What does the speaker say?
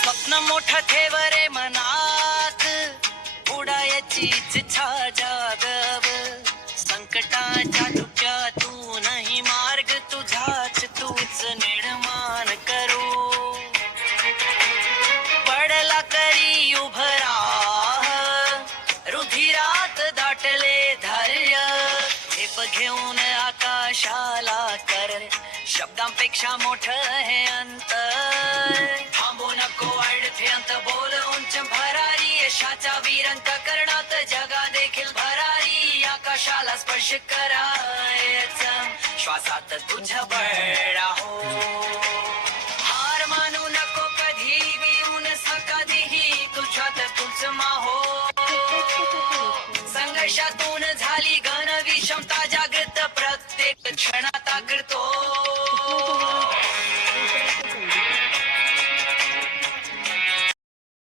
स्वप्न मोठं ठेव रे मनात, उडायचीच इच्छा जागव. संकटाच्या धुक्यातूनही मार्ग तुझाच तूच निर्माण करू. पडला करी उभं राह, रुधिरात दाटले धैर्य. झेप घेऊन आकाशाला कर, शब्दांपेक्षा मोठं हे अंतर. थांबू नको अडथे अंत, बोल उंच भरारी. यशाच्या वीरंत करणात जगा देखील भरारी. आकाशाला स्पर्श करायचं, श्वासात तुझ्या बळ